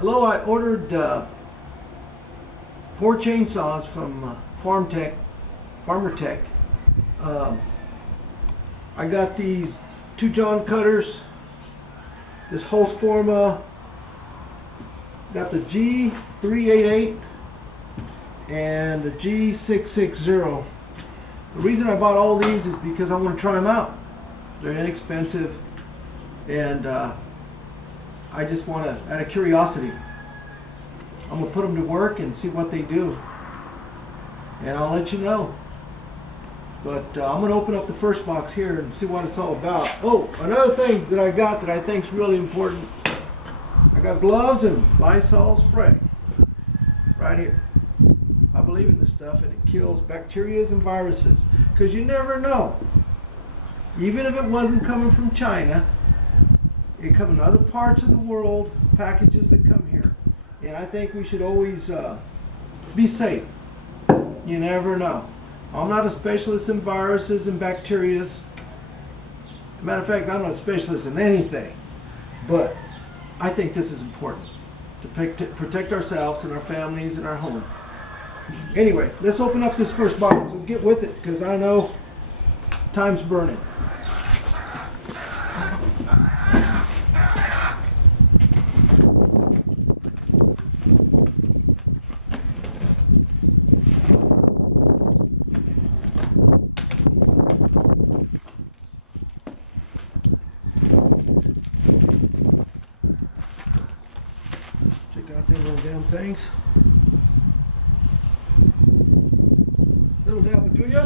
Hello, I ordered 4 chainsaws from Farmertec. Um, I got these 2 John cutters, this Husqvarna, got the G388 and the G660. The reason I bought all these is because I want to try them out. They're inexpensive, and I just want to, out of curiosity, I'm going to put them to work and see what they do. And I'll let you know. But I'm going to open up the first box here and see what it's all about. Oh, another thing that I got that I think is really important. I got gloves and Lysol spray. Right here. I believe in this stuff, and it kills bacteria and viruses. Because you never know. Even if it wasn't coming from China, it comes in other parts of the world, packages that come here. And I think we should always be safe. You never know. I'm not a specialist in viruses and bacteria. Matter of fact, I'm not a specialist in anything. But I think this is important to protect ourselves and our families and our home. Anyway, let's open up this first box. Let's get with it, because I know time's burning. Check out them little damn things. Little dabble, do ya?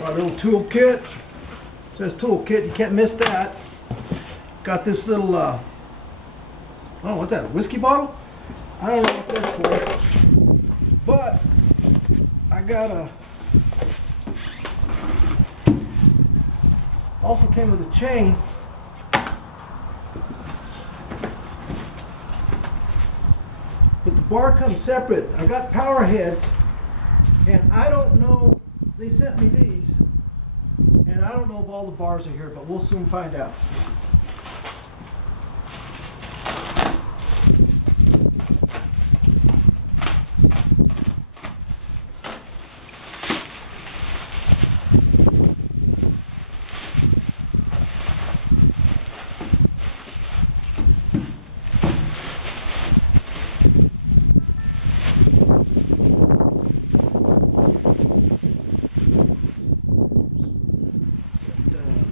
My little toolkit. Says toolkit, you can't miss that. Got this little, oh, what's that, a whiskey bottle? I don't know what that's for. But, I got also came with a chain. But the bar comes separate. I got power heads, and I don't know, they sent me these, and I don't know if all the bars are here, but we'll soon find out.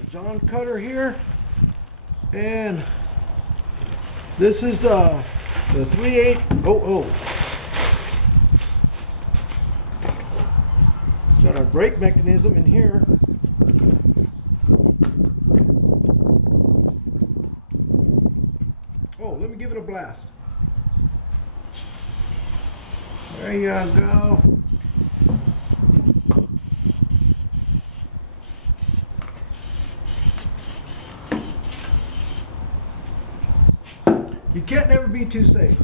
John cutter here, and this is the 3800. Got our brake mechanism in here. Oh, let me give it a blast. There you go. You can't never be too safe.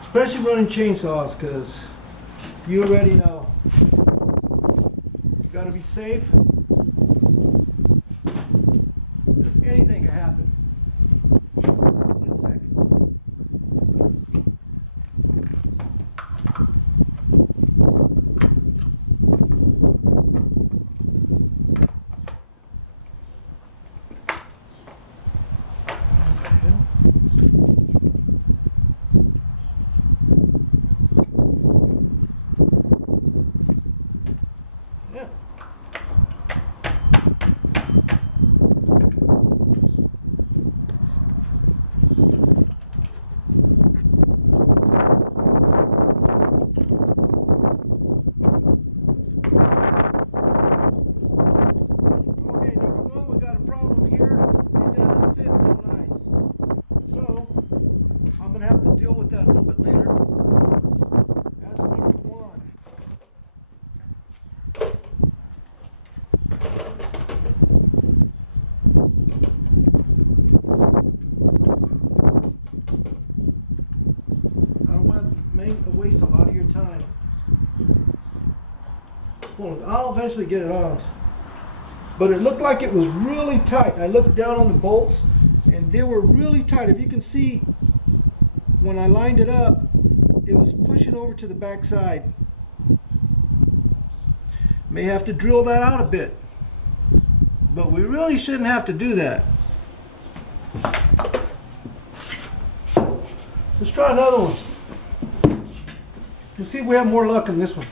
Especially running chainsaws, because you already know. You gotta be safe, because anything can happen. Split second. Yeah. Okay, number one, we got a problem here. It doesn't fit real nice. So, I'm going to have to deal with that a little bit later. That's number one. waste a lot of your time. I'll eventually get it on. But it looked like it was really tight. I looked down on the bolts and they were really tight. If you can see, when I lined it up, it was pushing over to the back side. May have to drill that out a bit. But we really shouldn't have to do that. Let's try another one. Let's see if we have more luck in this one.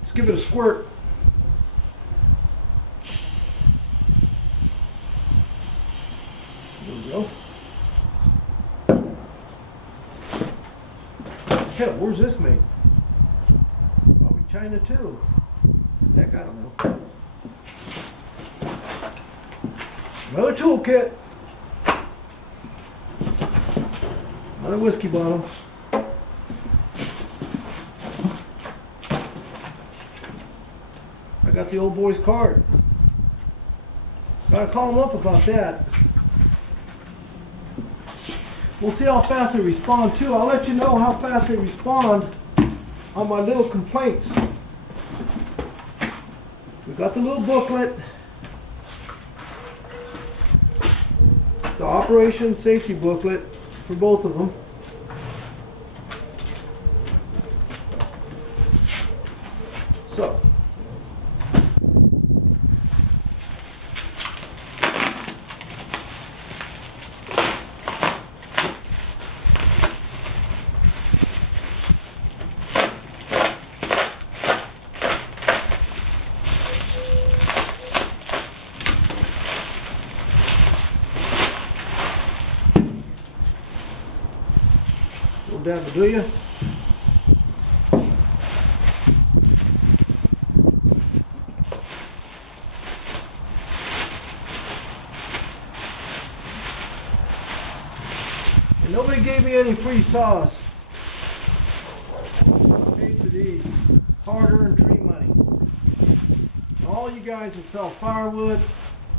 Let's give it a squirt. Hell, where's this made? Probably China too. Heck, I don't know. Another toolkit. Another whiskey bottle. I got the old boy's card. Gotta call him up about that. We'll see how fast they respond too. I'll let you know how fast they respond on my little complaints. We got the little booklet. The operation safety booklet for both of them. So. Down to do you. And nobody gave me any free saws. I paid for these. Hard-earned tree money. All you guys that sell firewood,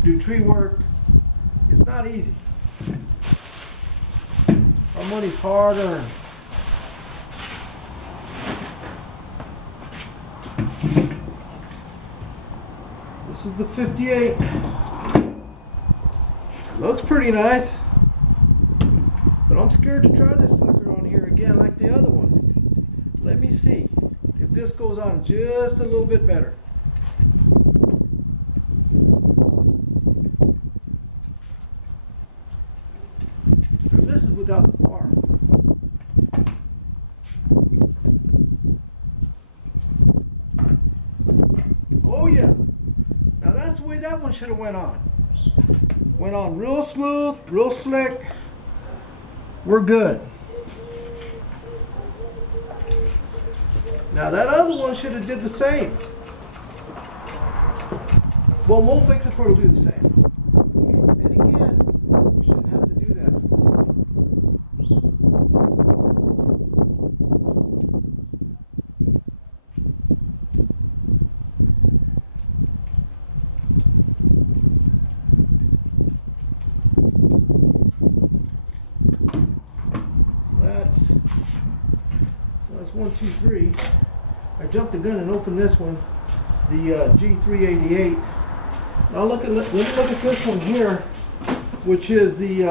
do tree work, it's not easy. Our money's hard-earned. This is the 58. Looks pretty nice. But I'm scared to try this sucker on here again like the other one. Let me see if this goes on just a little bit better. And this is without the bar. Oh yeah. Now that's the way that one should have went on. Went on real smooth, real slick. We're good. Now that other one should have did the same. Well, we'll fix it before it'll do the same. Then again, we shouldn't have to do that. That's 1, 2, 3. I jumped the gun and opened this one, the G388. Now let me look at this one here, which is the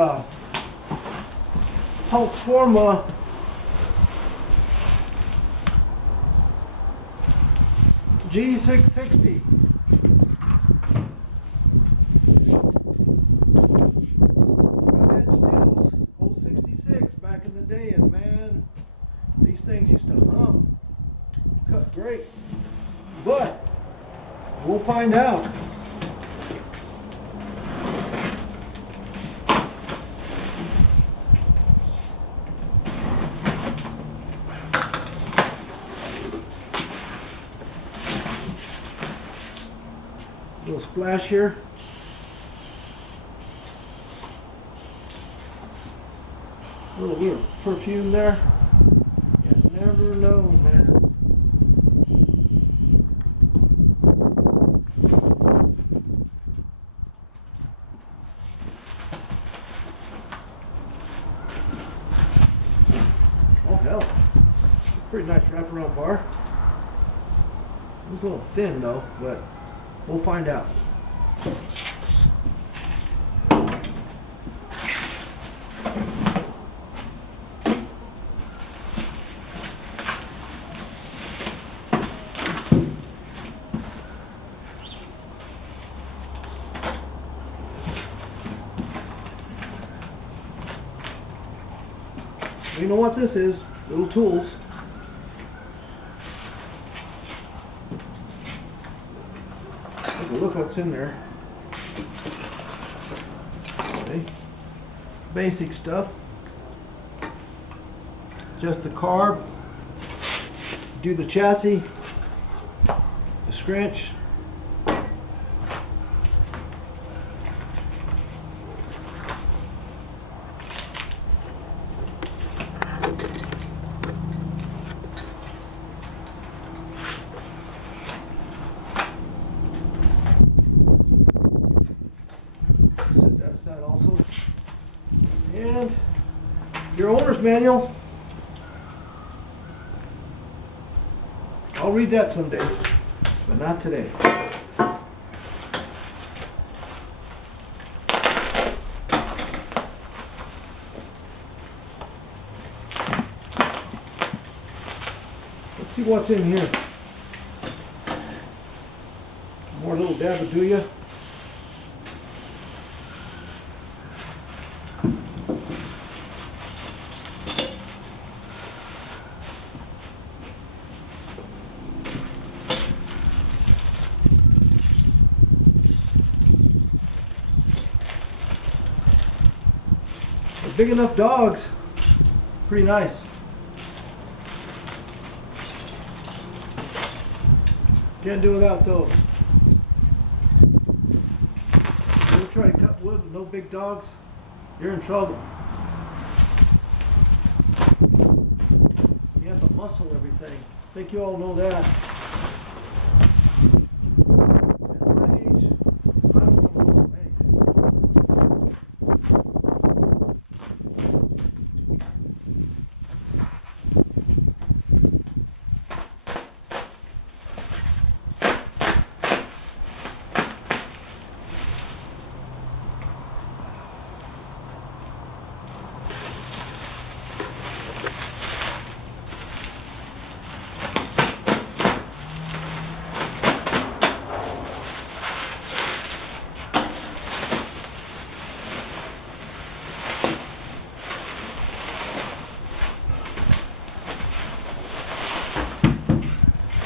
Farmertec G660. I've had Steels 066 back in the day, and man, these things used to hum. Cut great. But we'll find out. Little splash here. A little bit of perfume there. You never know, man. Oh hell, pretty nice wraparound bar. It's a little thin though, but we'll find out. You know what this is? Little tools. Take a look what's in there. Okay. Basic stuff. Just the carb. Do the chassis. The scratch. Set that aside also. And your owner's manual. I'll read that someday, but not today. Let's see what's in here. More little dabadooya. Big enough dogs. Pretty nice. Can't do without those. If you try to cut wood with no big dogs, you're in trouble. You have to muscle everything. I think you all know that. At my age, I don't want to muscle anything.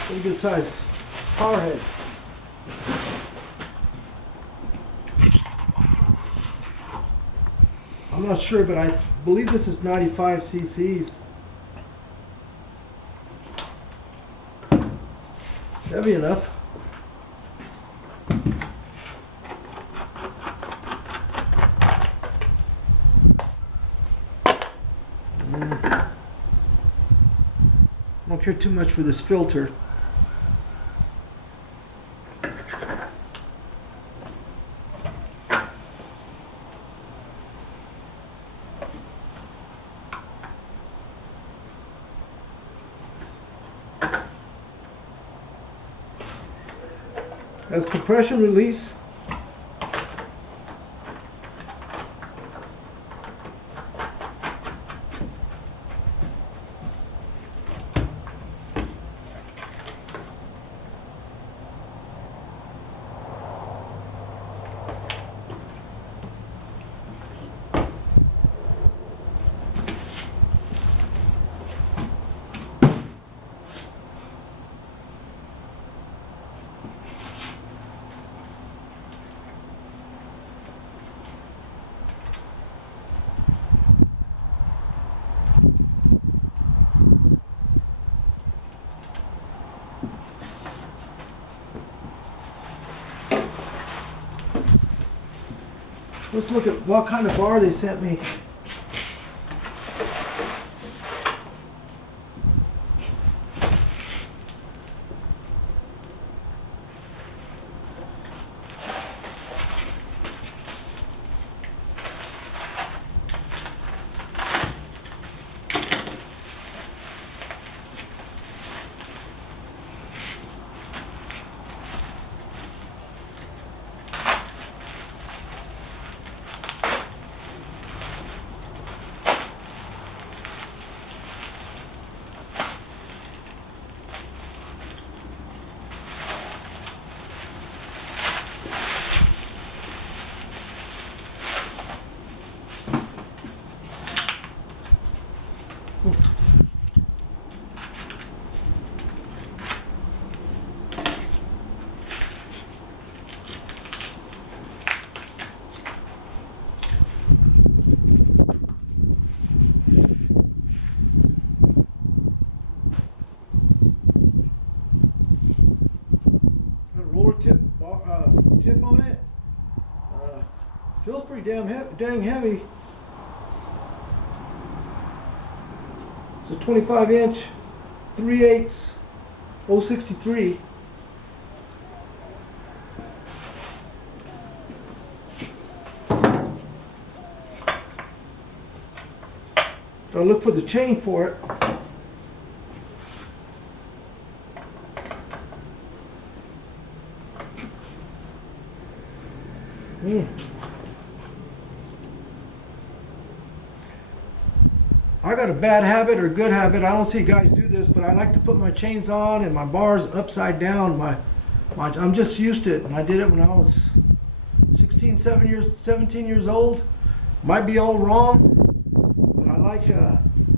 Pretty good size power head. I'm not sure, but I believe this is 95 cc's. Heavy enough. Don't care too much for this filter. Has compression release. Let's look at what kind of bar they sent me. tip on it. Feels pretty dang heavy. It's a 25 inch, 3/8 063. I'll look for the chain for it. I got a bad habit or good habit. I don't see guys do this, but I like to put my chains on and my bars upside down. I'm just used to it, and I did it when I was 17 years old. Might be all wrong, but I like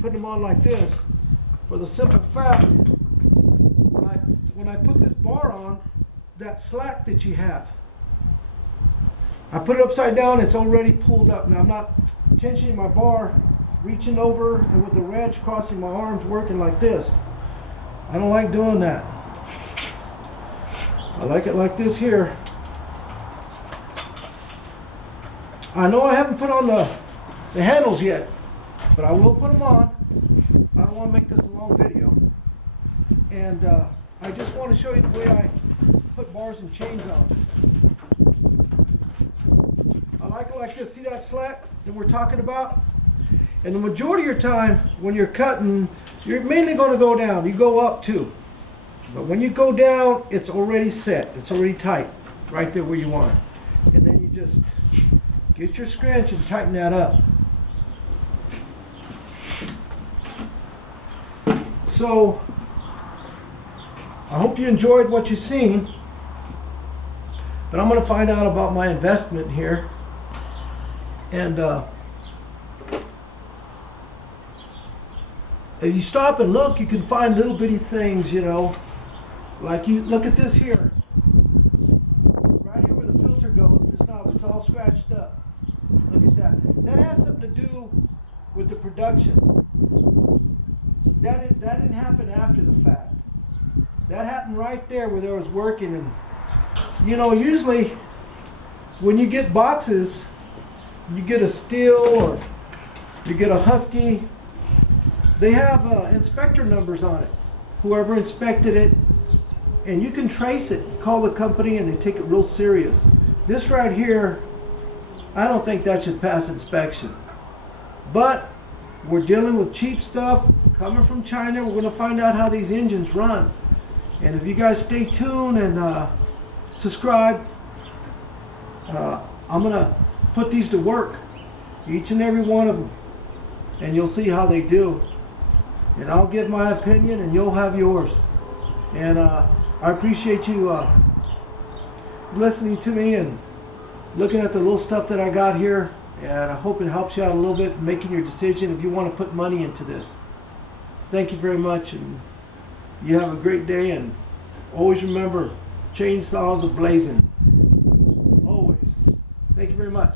putting them on like this for the simple fact when I put this bar on, that slack that you have, I put it upside down, it's already pulled up. Now I'm not tensioning my bar, reaching over and with the wrench crossing my arms working like this. I don't like doing that. I like it like this here. I know I haven't put on the handles yet, but I will put them on. I don't want to make this a long video. And I just want to show you the way I put bars and chains on. I like it like this. See that slack that we're talking about? And the majority of your time when you're cutting, you're mainly going to go down. You go up too. But when you go down, it's already set. It's already tight right there where you want it. And then you just get your scrunch and tighten that up. So, I hope you enjoyed what you've seen. But I'm going to find out about my investment here. And if you stop and look, you can find little bitty things, you know. Like you look at this here. Right here where the filter goes, this knob, it's all scratched up. Look at that. That has something to do with the production. That didn't happen after the fact. That happened right there where they was working. And you know, usually when you get boxes, you get a Steel or you get a Husky, they have inspector numbers on it. Whoever inspected it, and you can trace it. Call the company and they take it real serious. This right here, I don't think that should pass inspection. But we're dealing with cheap stuff coming from China. We're going to find out how these engines run. And if you guys stay tuned and subscribe, I'm going to put these to work, each and every one of them, and you'll see how they do. And I'll give my opinion and you'll have yours. And I appreciate you listening to me and looking at the little stuff that I got here. And I hope it helps you out a little bit in making your decision if you want to put money into this. Thank you very much, and you have a great day. And always remember, chainsaws are blazing. Always. Thank you very much.